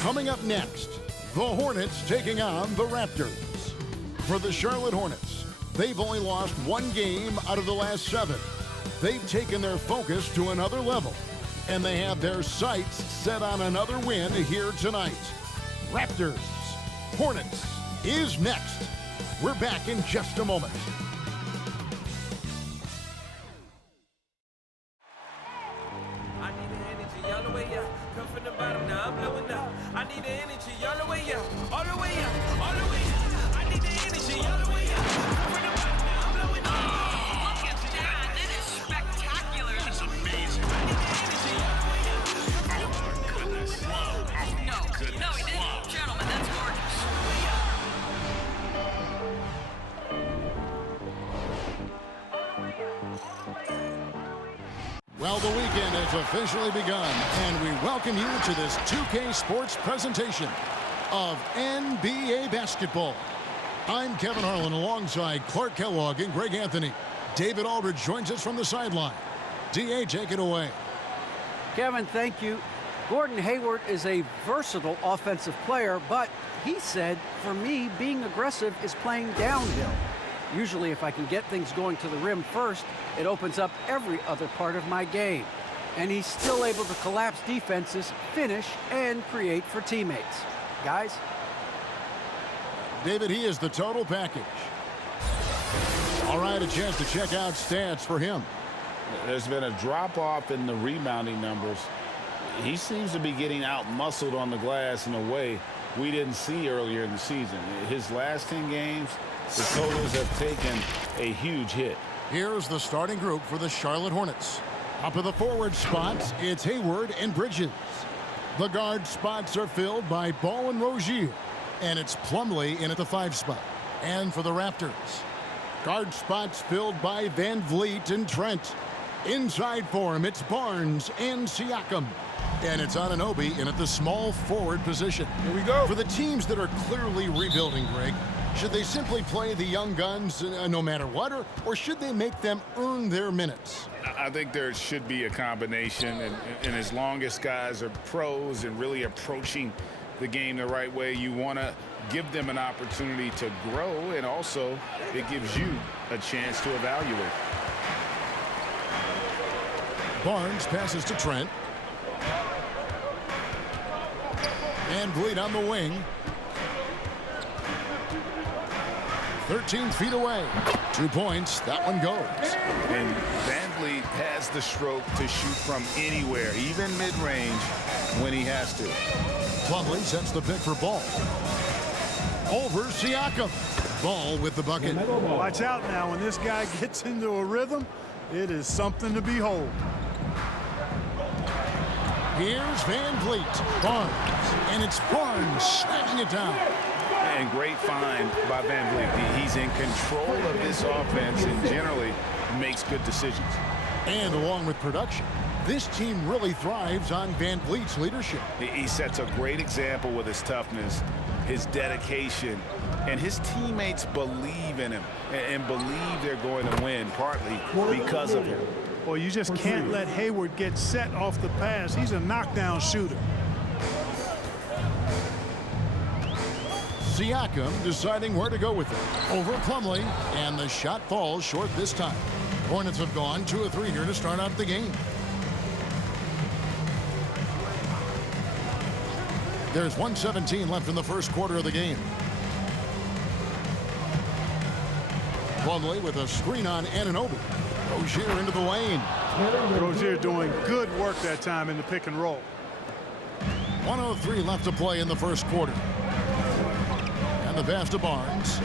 Coming up next, the Hornets taking on the Raptors. For the Charlotte Hornets, they've only lost one game out of the last 7. They've taken their focus to another level, and they have their sights set on another win here tonight. Raptors, Hornets is next. We're back in just a moment. I need the energy all the way up. Come from the bottom, now I'm blowing up. I need the energy all the way up, all the way up, all the way up. I need the energy all the way up. Come from the bottom, now I'm blowing up. Oh, look at that. That is spectacular. That's amazing. I need the energy all the way up. Oh, goodness. No, no, he didn't. Gentlemen, that's gorgeous. Well, the weekend has officially begun, and we welcome you to this 2K Sports presentation of NBA basketball. I'm Kevin Harlan alongside Clark Kellogg and Greg Anthony. David Aldridge joins us from the sideline. DA, take it away. Kevin, thank you. Gordon Hayward is a versatile offensive player, but he said, for me, being aggressive is playing downhill. Usually, if I can get things going to the rim first, it opens up every other part of my game. And he's still able to collapse defenses, finish, and create for teammates. Guys? David, he is the total package. All right, a chance to check out stats for him. There's been a drop-off in the rebounding numbers. He seems to be getting out-muscled on the glass in a way we didn't see earlier in the season. His last 10 games, the totals have taken a huge hit. Here's the starting group for the Charlotte Hornets. Up at the forward spots, it's Hayward and Bridges. The guard spots are filled by Ball and Rozier, and it's Plumlee in at the 5 spot. And for the Raptors, guard spots filled by Van Vliet and Trent. Inside for him, it's Barnes and Siakam. And it's Anunoby in at the small forward position. Here we go. For the teams that are clearly rebuilding, Greg, should they simply play the young guns no matter what, or should they make them earn their minutes? I think there should be a combination, and as long as guys are pros and really approaching the game the right way, you want to give them an opportunity to grow, and also it gives you a chance to evaluate. Barnes passes to Trent. And Vliet on the wing. 13 feet away. 2 points. That one goes. And Van Vliet has the stroke to shoot from anywhere, even mid-range, when he has to. Plumlee sets the pick for Ball. Over Siakam. Ball with the bucket. Watch out now. When this guy gets into a rhythm, it is something to behold. Here's Van Vliet. Barnes. And it's Barnes slamming it down. And great find by Van Vliet. He's in control of this offense and generally makes good decisions. And along with production, this team really thrives on Van Vliet's leadership. He sets a great example with his toughness, his dedication, and his teammates believe in him and believe they're going to win, partly because of him. Well, you just can't let Hayward get set off the pass. He's a knockdown shooter. Siakam deciding where to go with it. Over Plumlee, and the shot falls short this time. Hornets have gone 2 of 3 here to start out the game. There's 1:17 left in the first quarter of the game. Plumlee with a screen on Anunoby. Rozier into the lane. Rozier doing good work that time in the pick and roll. 1:03 left to play in the first quarter. And the pass to Barnes.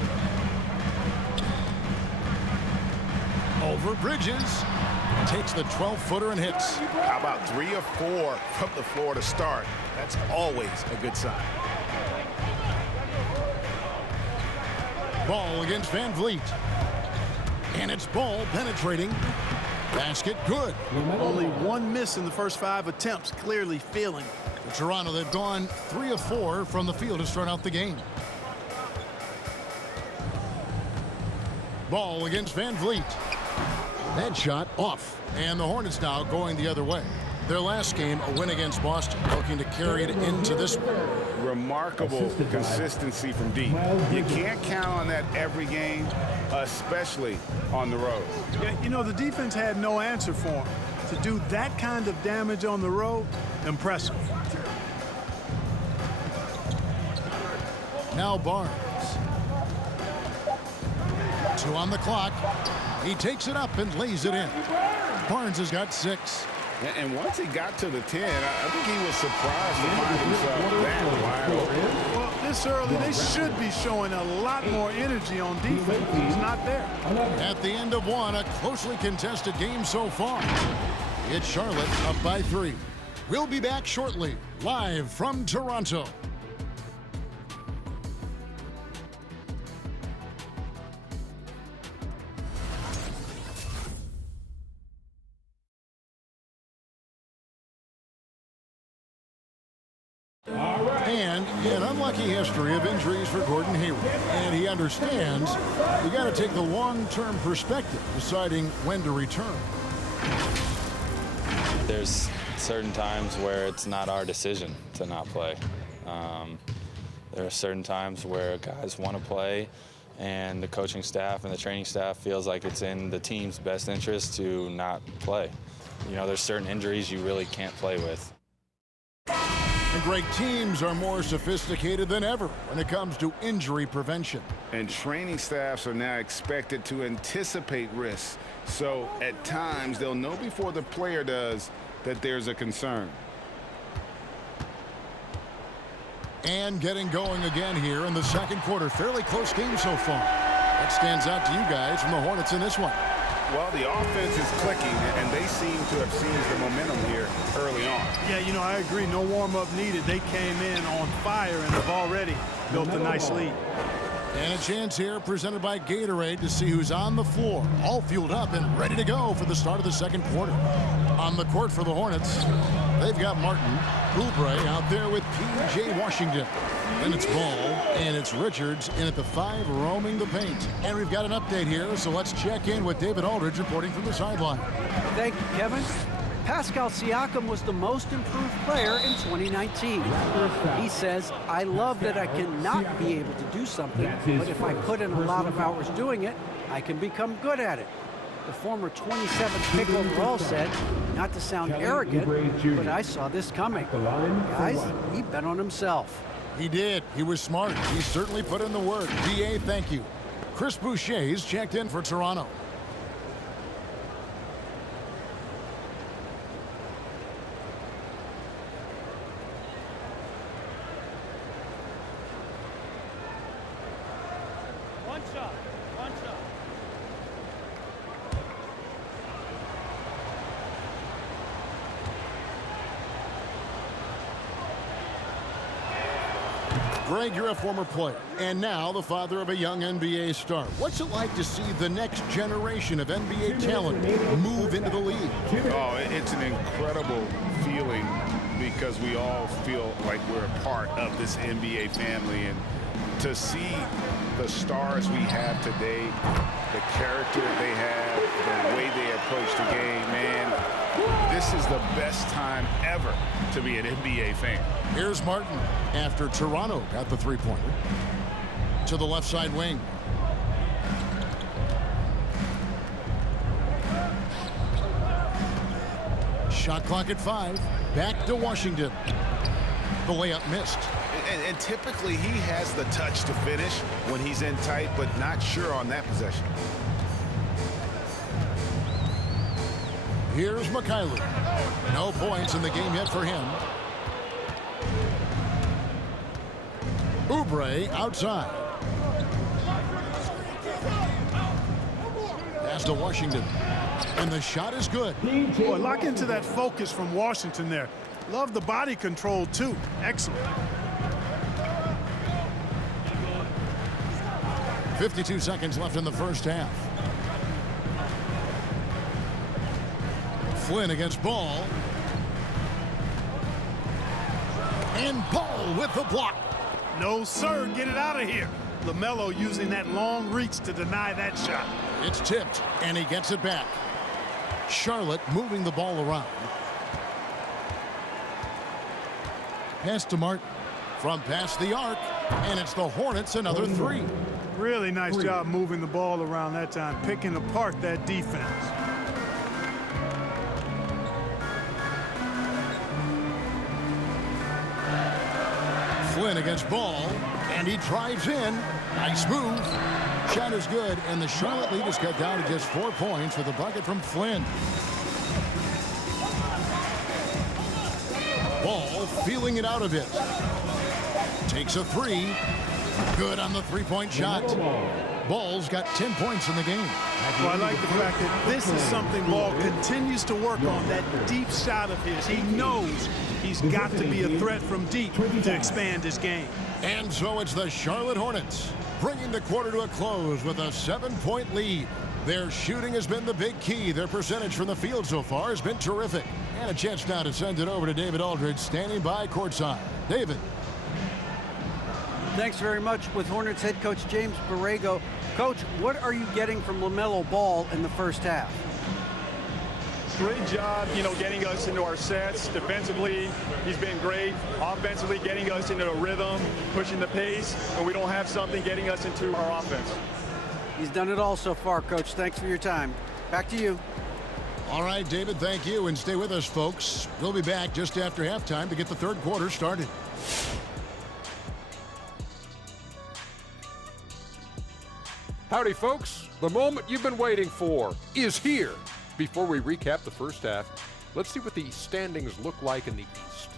Over Bridges. Takes the 12-footer and hits. How about 3 of 4 from the floor to start? That's always a good sign. Ball against Van Vliet. And it's Ball penetrating. Basket good. Only 1 miss in the first 5 attempts. Clearly feeling. For Toronto, they've gone 3 of 4 from the field to start out the game. Ball against Van Vliet. That shot off. And the Hornets now going the other way. Their last game, a win against Boston, looking to carry it into this one. Remarkable consistency from deep. You can't count on that every game, especially on the road. Yeah, you know, the defense had no answer for him. To do that kind of damage on the road, impressive. Now Barnes. 2 on the clock. He takes it up and lays it in. Barnes has got 6. And once he got to the 10, I think he was surprised to find himself that wide open. Well, this early, they should be showing a lot more energy on defense. It's not there. At the end of one, a closely contested game so far. It's Charlotte up by 3. We'll be back shortly, live from Toronto. And an unlucky history of injuries for Gordon Hayward. And he understands you got to take the long-term perspective, deciding when to return. There's certain times where it's not our decision to not play. There are certain times where guys want to play, and the coaching staff and the training staff feels like it's in the team's best interest to not play. You know, there's certain injuries you really can't play with. And great teams are more sophisticated than ever when it comes to injury prevention. And training staffs are now expected to anticipate risks. So at times, they'll know before the player does that there's a concern. And getting going again here in the second quarter. Fairly close game so far. What stands out to you guys from the Hornets in this one? Well, the offense is clicking, and they seem to have seized the momentum here early on. Yeah, you know, I agree. No warm-up needed. They came in on fire and have already built a nice lead. And a chance here presented by Gatorade to see who's on the floor, all fueled up and ready to go for the start of the second quarter. On the court for the Hornets, they've got Martin, Oubre out there with P.J. Washington. Then it's Ball, and it's Richards in at the 5 roaming the paint. And we've got an update here, so let's check in with David Aldridge reporting from the sideline. Thank you, Kevin. Pascal Siakam was the most improved player in 2019. He says, I love that I cannot be able to do something, but if I put in a lot of hours doing it, I can become good at it. The former 27th pick overall said, not to sound arrogant, but I saw this coming. Guys, he bet on himself. He did. He was smart. He certainly put in the work. DA, thank you. Chris Boucher's checked in for Toronto. One shot. Greg, you're a former player, and now the father of a young NBA star. What's it like to see the next generation of NBA talent move into the league? Oh, it's an incredible feeling because we all feel like we're a part of this NBA family. And to see the stars we have today, the character they have, the way they approach the game, man, this is the best time ever to be an NBA fan. Here's Martin after Toronto got the three-pointer. To the left side wing. Shot clock at 5. Back to Washington. The layup missed. And typically he has the touch to finish when he's in tight, but not sure on that possession. Here's Mikhailuk. No points in the game yet for him. Oubre outside. Pass to Washington. And the shot is good. Boy, lock into that focus from Washington there. Love the body control, too. Excellent. 52 seconds left in the first half. Flynn against Ball. And Ball with the block. No, sir. Get it out of here. Lamelo using that long reach to deny that shot. It's tipped, and he gets it back. Charlotte moving the ball around. Pass to Martin. From past the arc, and it's the Hornets another three. Really nice job moving the ball around that time, picking apart that defense. Flynn against Ball, and he drives in. Nice move. Shot is good, and the Charlotte lead is cut down to just 4 points with a bucket from Flynn. Ball feeling it out a bit. Takes a three. Good on the three-point shot. Ball's got 10 points in the game. Well, I like the fact that this is something Ball continues to work on, that deep shot of his. He knows he's got to be a threat from deep to expand his game. And so it's the Charlotte Hornets bringing the quarter to a close with a 7-point lead. Their shooting has been the big key. Their percentage from the field so far has been terrific. And a chance now to send it over to David Aldridge, standing by courtside. David. Thanks very much. With Hornets head coach James Borrego. Coach, what are you getting from Lamelo Ball in the first half? Great job, getting us into our sets. Defensively, he's been great. Offensively, getting us into a rhythm, pushing the pace, and we don't have something getting us into our offense. He's done it all so far, Coach. Thanks for your time. Back to you. All right, David, thank you. And stay with us, folks. We'll be back just after halftime to get the third quarter started. Howdy, folks. The moment you've been waiting for is here. Before we recap the first half, let's see what the standings look like in the East.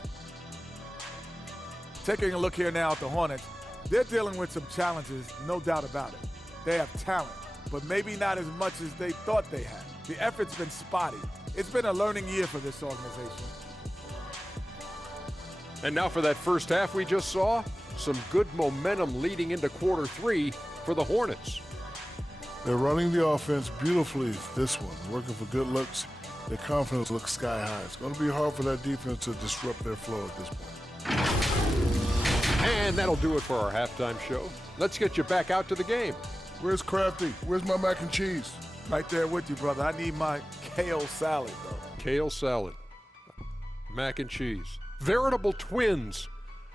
Taking a look here now at the Hornets, they're dealing with some challenges, no doubt about it. They have talent, but maybe not as much as they thought they had. The effort's been spotty. It's been a learning year for this organization. And now for that first half we just saw, some good momentum leading into quarter three for the Hornets. They're running the offense beautifully this one, working for good looks. Their confidence looks sky high. It's going to be hard for that defense to disrupt their flow at this point. And that'll do it for our halftime show. Let's get you back out to the game. Where's Crafty? Where's my mac and cheese? Right there with you, brother. I need my kale salad, though. Kale salad. Mac and cheese. Veritable twins.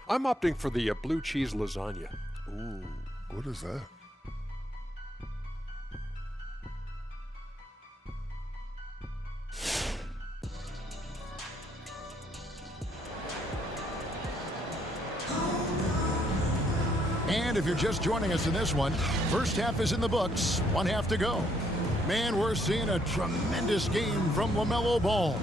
I'm opting for the blue cheese lasagna. Ooh, what is that? And if you're just joining us in this one, first half is in the books, 1 half to go. Man, we're seeing a tremendous game from Lamelo Ball.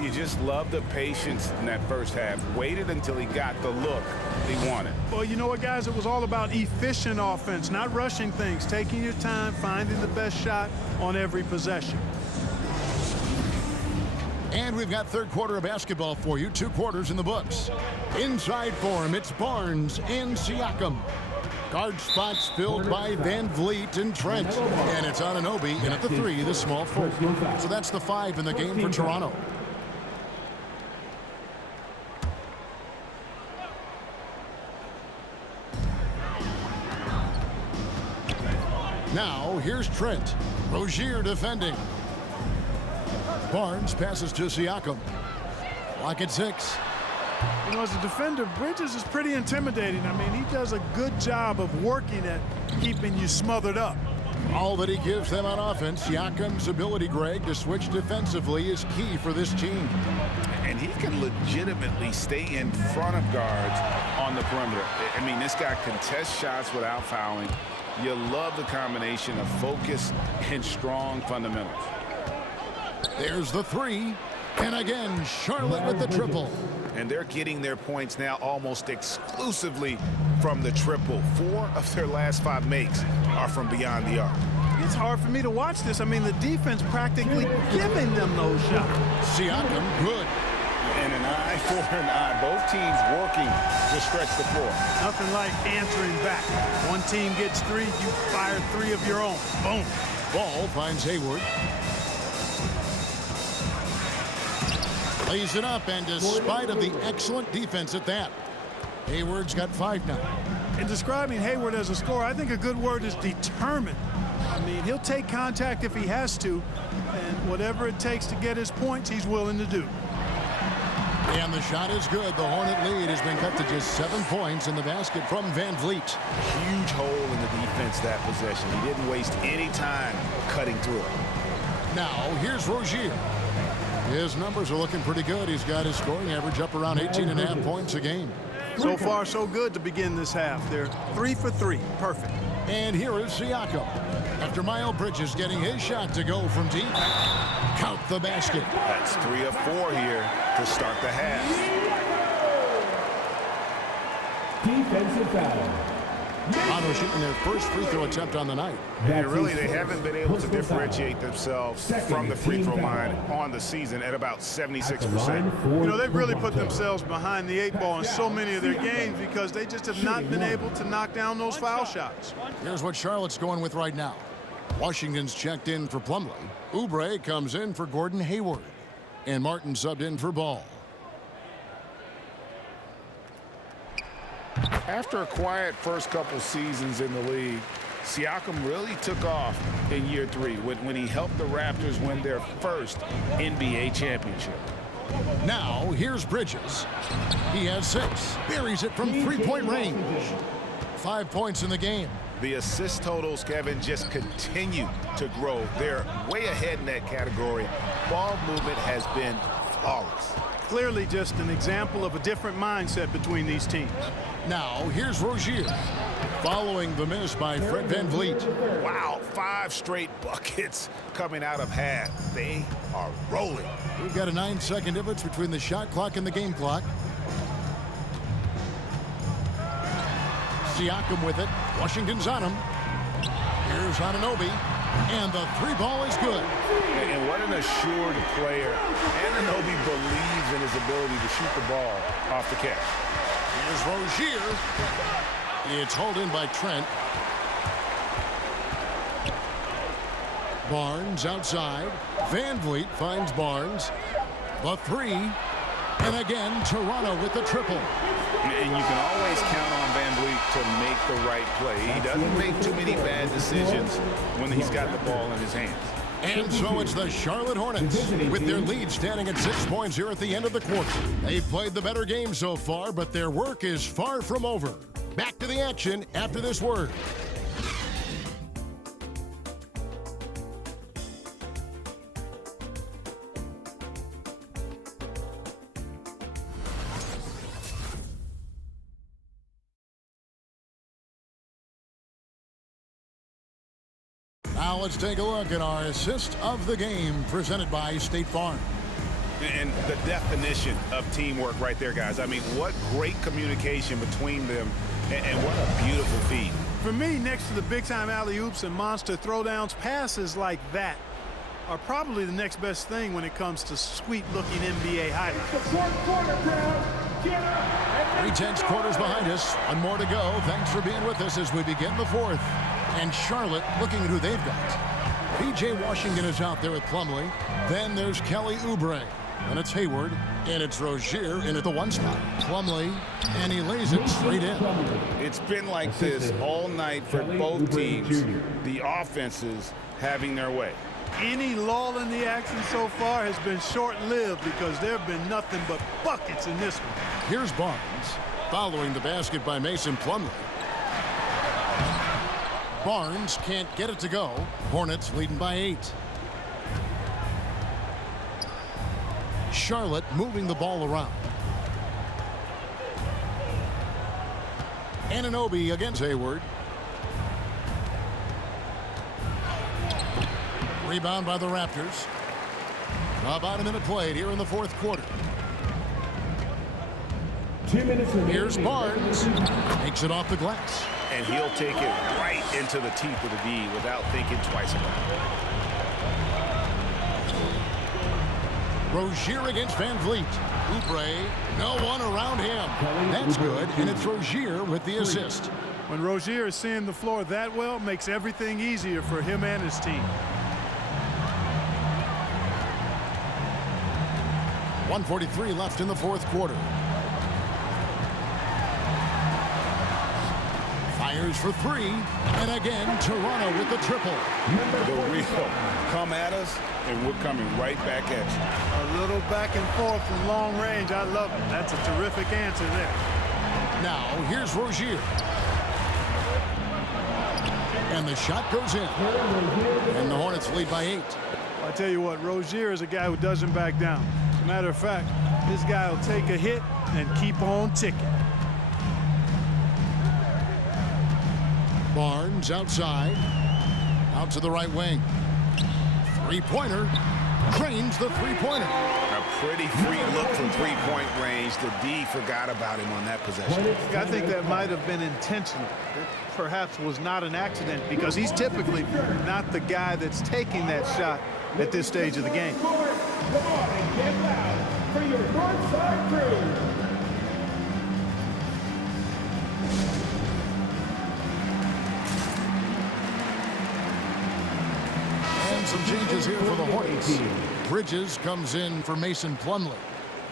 You just love the patience in that first half. Waited until he got the look he wanted. Well, you know what, guys? It was all about efficient offense, not rushing things, taking your time, finding the best shot on every possession. And we've got third quarter of basketball for you, 2 quarters in the books. Inside for him, it's Barnes and Siakam. Guard spots filled by Van Vliet and Trent. And it's Anunoby in at the 3, the small forward. So that's the 5 in the game for Toronto. Now, here's Trent. Rozier defending. Barnes passes to Siakam. Lock at 6. You know, as a defender, Bridges is pretty intimidating. I mean, he does a good job of working at keeping you smothered up. All that he gives them on offense, Siakam's ability, Greg, to switch defensively is key for this team. And he can legitimately stay in front of guards on the perimeter. I mean, this guy contests shots without fouling. You love the combination of focus and strong fundamentals. There's the 3. And again, Charlotte with the triple. And they're getting their points now almost exclusively from the triple. 4 of their last 5 makes are from beyond the arc. It's hard for me to watch this. I mean, the defense practically giving them those shots. Siakam, good. And an eye for an eye. Both teams working to stretch the floor. Nothing like answering back. One team gets 3, you fire 3 of your own. Boom. Ball finds Hayward. Lays it up, and despite of the excellent defense at that, Hayward's got 5 now. In describing Hayward as a scorer, I think a good word is determined. I mean, he'll take contact if he has to, and whatever it takes to get his points, he's willing to do. And the shot is good. The Hornet lead has been cut to just 7 points in the basket from Van Vliet. Huge hole in the defense that possession. He didn't waste any time cutting through it. Now, here's Rozier. His numbers are looking pretty good. He's got his scoring average up around 18.5 points a game. So far, so good to begin this half. They're 3 for 3. Perfect. And here is Siakam. After Miles Bridges getting his shot to go from deep, count the basket. That's 3 of 4 here to start the half. Defensive foul. Auto shooting their first free throw attempt on the night. And really, they haven't been able to differentiate themselves from the free throw line on the season at about 76%. You know, they've really put themselves behind the 8 ball in so many of their games because they just have not been able to knock down those foul shots. Here's what Charlotte's going with right now. Washington's checked in for Plumlee. Oubre comes in for Gordon Hayward. And Martin subbed in for Ball. After a quiet first couple seasons in the league, Siakam really took off in year 3 when he helped the Raptors win their first NBA championship. Now, here's Bridges. He has 6. Buries it from three-point range. 5 points in the game. The assist totals, Kevin, just continue to grow. They're way ahead in that category. Ball movement has been flawless. Clearly just an example of a different mindset between these teams. Now, here's Rozier. Following the miss by Fred Van Vliet. Wow, 5 straight buckets coming out of half. They are rolling. We've got a 9-second difference between the shot clock and the game clock. Siakam with it. Washington's on him. Here's Anunoby. And the 3 ball is good. And what an assured player. Anunoby believes in his ability to shoot the ball off the catch. Here's Rozier. It's hauled in by Trent. Barnes outside. Van Vliet finds Barnes. The 3. And again, Toronto with the triple. And you can always count on Van Vliet to make the right play. He doesn't make too many bad decisions when he's got the ball in his hands. And so it's the Charlotte Hornets with their lead standing at 6 points here at the end of the quarter. They've played the better game so far, but their work is far from over. Back to the action after this word. Now let's take a look at our assist of the game presented by State Farm. And the definition of teamwork right there, guys. I mean, what great communication between them, and what a beautiful feed. For me, next to the big-time alley-oops and monster throwdowns, passes like that are probably the next best thing when it comes to sweet-looking NBA highlights. 3 quarters behind us. 1 more to go. Thanks for being with us as we begin the 4th. And Charlotte looking at who they've got. P.J. Washington is out there with Plumlee. Then there's Kelly Oubre. And it's Hayward. And it's Rozier in at the 1 spot. Plumlee. And he lays it straight in. It's been like this all night for both teams. The offenses having their way. Any lull in the action so far has been short-lived because there have been nothing but buckets in this one. Here's Barnes. Following the basket by Mason Plumlee. Barnes can't get it to go. Hornets leading by 8. Charlotte moving the ball around. Anunoby against Hayward. Rebound by the Raptors. About a minute played here in the 4th quarter. 2 minutes remaining. Here's Barnes. Takes it off the glass. And he'll take it right into the teeth of the D without thinking twice about it. Rozier against Van Vliet. Oubre, no one around him. That's good, and it's Rozier with the assist. When Rozier is seeing the floor that well, it makes everything easier for him and his team. 1:43 left in the 4th quarter. Fires for three. And again, Toronto with the triple. The real come at us, and we're coming right back at you. A little back and forth from long range. I love it. That's a terrific answer there. Now, here's Rozier. And the shot goes in. And the Hornets lead by 8. I tell you what, Rozier is a guy who doesn't back down. As a matter of fact, this guy will take a hit and keep on ticking. Barnes outside. Out to the right wing. Three-pointer. Drains the three-pointer. A pretty free look from three-point range. The D forgot about him on that possession. I think that might have been intentional. It perhaps was not an accident because he's typically not the guy that's taking that shot at this stage of the game. Come on and get loud for your north side crew. And some changes here for the Hornets. Bridges comes in for Mason Plumlee.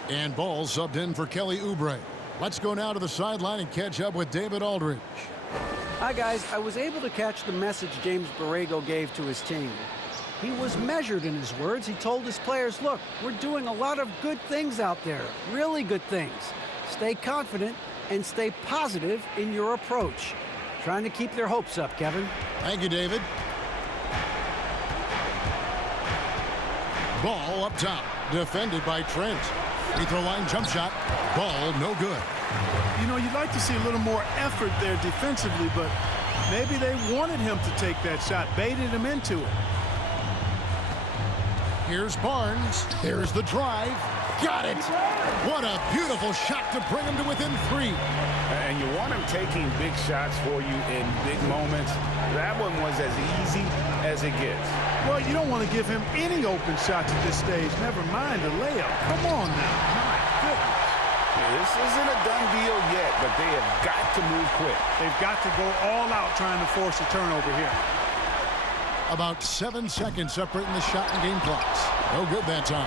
And Ball subbed in for Kelly Oubre. Let's go now to the sideline and catch up with David Aldridge. Hi, guys. I was able to catch the message James Borrego gave to his team. He was measured in his words. He told his players, look, we're doing a lot of good things out there, really good things. Stay confident and stay positive in your approach. Trying to keep their hopes up, Kevin. Thank you, David. Ball up top, defended by Trent. Free throw line jump shot. Ball no good. You know, you'd like to see a little more effort there defensively, but maybe they wanted him to take that shot, baited him into it. Here's Barnes. There's the drive. Got it. What a beautiful shot to bring him to within 3. And you want him taking big shots for you in big moments. That one was as easy as it gets. Well, you don't want to give him any open shots at this stage. Never mind a layup. Come on now. My goodness. This isn't a done deal yet, but they have got to move quick. They've got to go all out trying to force a turnover here. About 7 seconds separating the shot and game clocks. No good that time.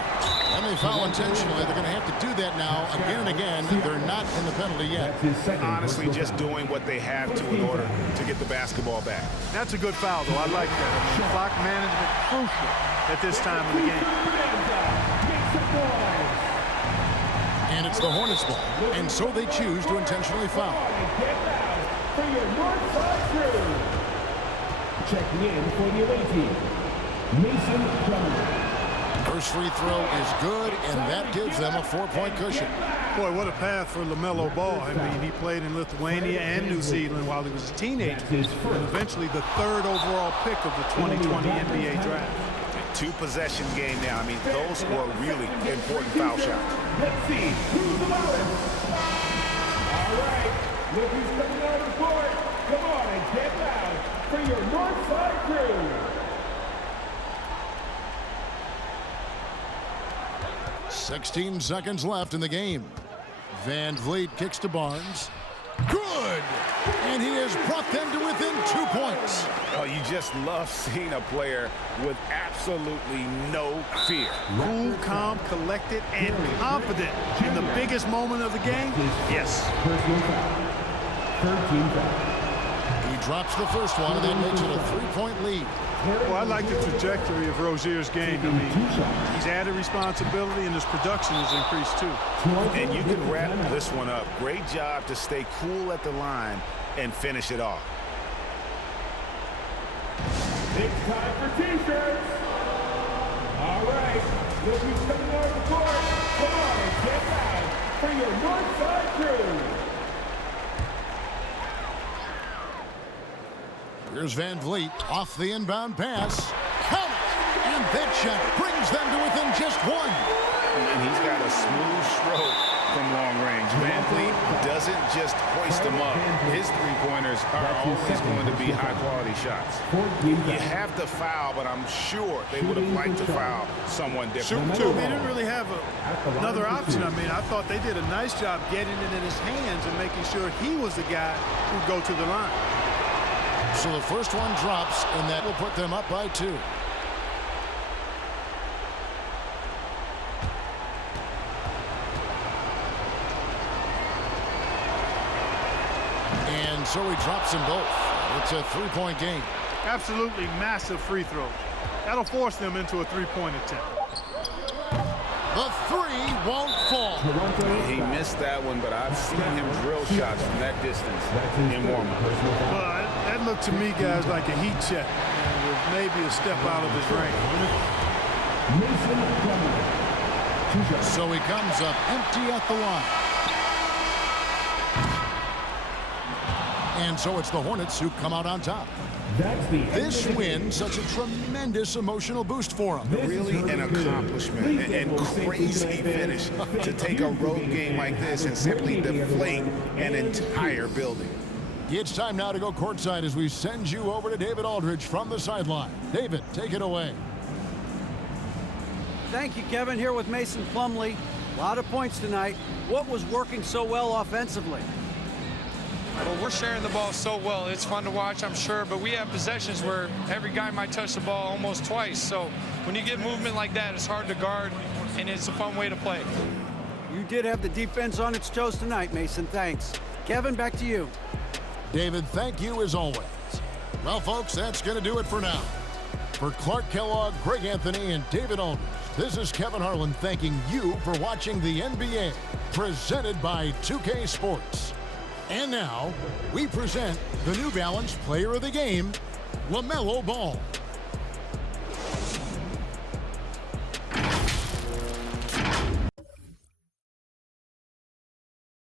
And they foul intentionally. They're going to have to do that now again and again. They're not in the penalty yet. Honestly, just doing what they have to in order to get the basketball back. That's a good foul, though. I like that. I mean, clock management crucial at this time of the game. And it's the Hornets ball. And so they choose to intentionally foul. Get loud for your north side crew. Checking in for the away team, Mason Plumlee. First free throw is good, and that gives them a 4-point cushion. Boy, what a path for Lamelo Ball. I mean, he played in Lithuania and New Zealand while he was a teenager, and eventually the 3rd overall pick of the 2020 NBA draft. 2-possession game now. I mean, those were really important foul shots. Let's see who's the loudest. All right, look who's coming out of the court. Come on and get loud for your north side crew. 16 seconds left in the game. Van Vliet kicks to Barnes. Good! And he has brought them to within 2 points. Oh, you just love seeing a player with absolutely no fear. Cool, calm, collected, and confident in the biggest moment of the game. Yes. Personal foul. 13 foul. He drops the first one, and that makes it a 3-point lead. Well, I like the trajectory of Rozier's game. I mean, he's added responsibility, and his production has increased, too. And you can wrap this one up. Great job to stay cool at the line and finish it off. It's time for T-shirts. All right, look who's coming out of the court. Come on and get loud for your north side crew. Here's Van Vliet off the inbound pass. Count it! And that shot brings them to within just 1. And he's got a smooth stroke from long range. Van Vliet doesn't just hoist them up. His three-pointers are always going to be high-quality shots. You have to foul, but I'm sure they would have liked to foul someone different. They didn't really have another option. I mean, I thought they did a nice job getting it in his hands and making sure he was the guy who'd go to the line. So the first one drops, and that will put them up by 2. And And so he drops them both. It's a three-point game. Absolutely massive free throw. That'll force them into a three-point attempt. The three won't fall. He missed that one, but I've seen him drill shots from that distance in warm-up. But that looked to me, guys, like a heat check. And with maybe a step out of his range. So he comes up empty at the line. And so it's the Hornets who come out on top. This win, such a tremendous emotional boost for them. Really an accomplishment and crazy finish to take a road game like this and simply deflate an entire building. It's time now to go courtside as we send you over to David Aldridge from the sideline. David, take it away. Thank you, Kevin. Here with Mason Plumlee. A lot of points tonight. What was working so well offensively? Well, we're sharing the ball so well. It's fun to watch, I'm sure, but we have possessions where every guy might touch the ball almost twice. So when you get movement like that, it's hard to guard, and it's a fun way to play. You did have the defense on its toes tonight, Mason. Thanks. Kevin, back to you. David, thank you as always. Well, folks, that's going to do it for now. For Clark Kellogg, Greg Anthony, and David Aldridge, this is Kevin Harlan thanking you for watching the NBA, presented by 2K Sports. And now, we present the New Balance Player of the Game, Lamelo Ball.